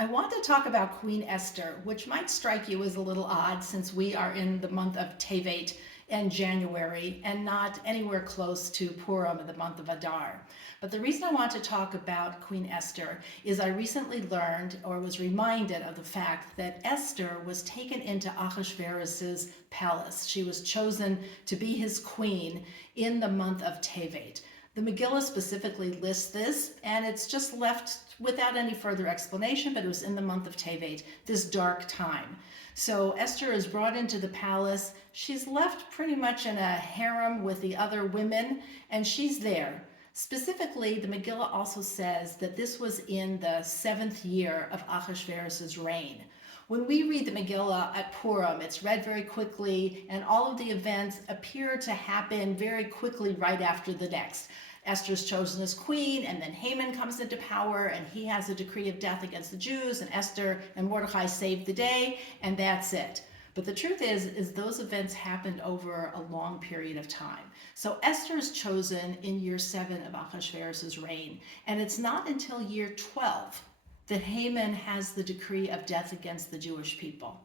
I want to talk about Queen Esther, which might strike you as a little odd since we are in the month of Tevet in January and not anywhere close to Purim in the month of Adar. But the reason I want to talk about Queen Esther is I recently learned or was reminded of the fact that Esther was taken into Ahasuerus's palace. She was chosen to be his queen in the month of Tevet. The Megillah specifically lists this, and it's just left without any further explanation, but it was in the month of Tevet, this dark time. So Esther is brought into the palace. She's left pretty much in a harem with the other women, and she's there. Specifically, the Megillah also says that this was in the 7th year of Ahasuerus's reign. When we read the Megillah at Purim, it's read very quickly, and all of the events appear to happen very quickly right after the next. Esther's chosen as queen, and then Haman comes into power, and he has a decree of death against the Jews, and Esther and Mordecai save the day, and that's it. But the truth is those events happened over a long period of time. So Esther is chosen in year 7 of Ahasuerus' reign, and it's not until year 12 that Haman has the decree of death against the Jewish people.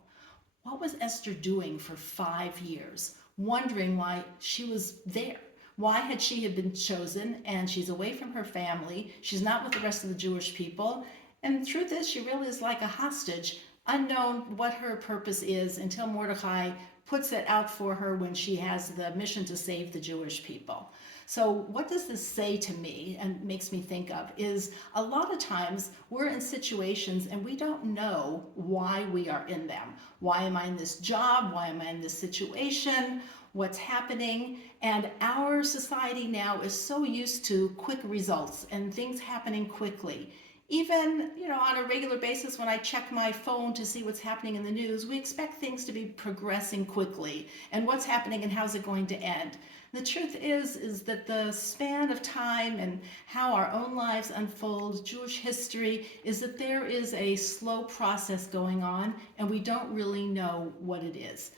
What was Esther doing for 5 years? Wondering why she was there. Why had she been chosen and she's away from her family? She's not with the rest of the Jewish people. And the truth is, she really is like a hostage, unknown what her purpose is until Mordecai puts it out for her when she has the mission to save the Jewish people. So what does this say to me and makes me think of is a lot of times we're in situations and we don't know why we are in them. Why am I in this job? Why am I in this situation? What's happening? And our society now is so used to quick results and things happening quickly. Even, on a regular basis when I check my phone to see what's happening in the news, we expect things to be progressing quickly and what's happening and how's it going to end. The truth is that the span of time and how our own lives unfold, Jewish history, is that there is a slow process going on and we don't really know what it is.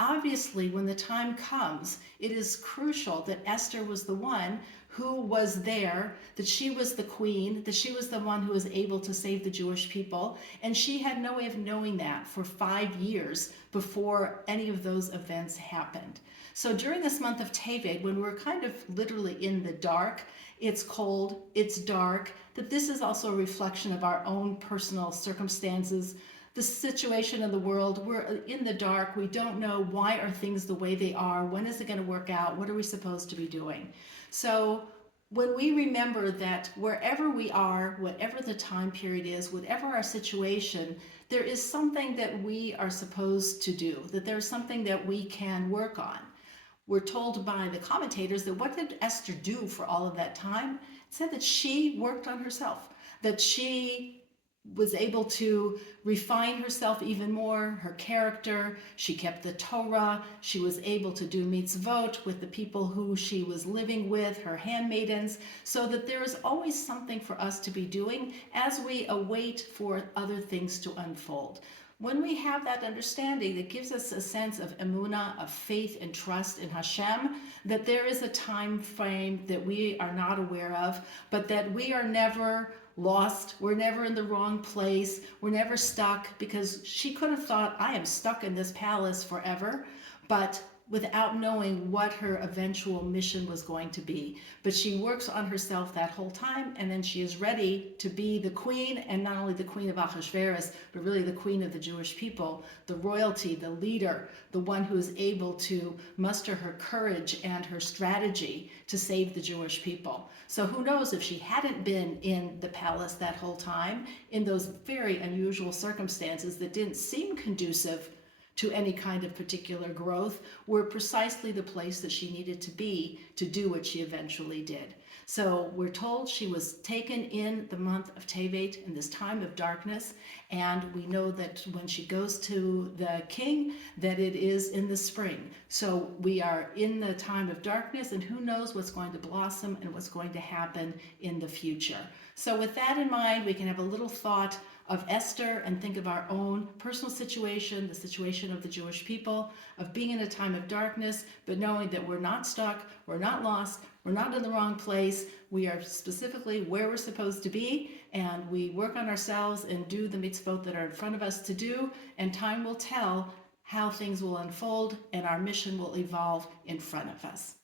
Obviously, when the time comes, it is crucial that Esther was the one who was there, that she was the queen, that she was the one who was able to save the Jewish people, and she had no way of knowing that for 5 years before any of those events happened. So during this month of Tevet, when we're kind of literally in the dark, it's cold, it's dark, that this is also a reflection of our own personal circumstances, the situation in the world. We're in the dark. We don't know why are things the way they are. When is it going to work out? What are we supposed to be doing? So when we remember that wherever we are, whatever the time period is, whatever our situation, there is something that we are supposed to do, that there's something that we can work on. We're told by the commentators that what did Esther do for all of that time? It said that she worked on herself, that she was able to refine herself even more, her character. She kept the Torah. She was able to do mitzvot with the people who she was living with, her handmaidens, so that there is always something for us to be doing as we await for other things to unfold. When we have that understanding, that gives us a sense of emunah, of faith and trust in Hashem, that there is a time frame that we are not aware of, but that we are never lost, we're never in the wrong place, we're never stuck, because she could have thought, I am stuck in this palace forever, but without knowing what her eventual mission was going to be. But she works on herself that whole time, and then she is ready to be the queen, and not only the queen of Ahasuerus, but really the queen of the Jewish people, the royalty, the leader, the one who is able to muster her courage and her strategy to save the Jewish people. So who knows if she hadn't been in the palace that whole time, in those very unusual circumstances that didn't seem conducive to any kind of particular growth, were precisely the place that she needed to be to do what she eventually did. So we're told she was taken in the month of Tevet, in this time of darkness, and we know that when she goes to the king, that it is in the spring. So we are in the time of darkness, and who knows what's going to blossom and what's going to happen in the future. So with that in mind, we can have a little thought of Esther and think of our own personal situation, the situation of the Jewish people, of being in a time of darkness, but knowing that we're not stuck, we're not lost, we're not in the wrong place, we are specifically where we're supposed to be, and we work on ourselves and do the mitzvot that are in front of us to do, and time will tell how things will unfold and our mission will evolve in front of us.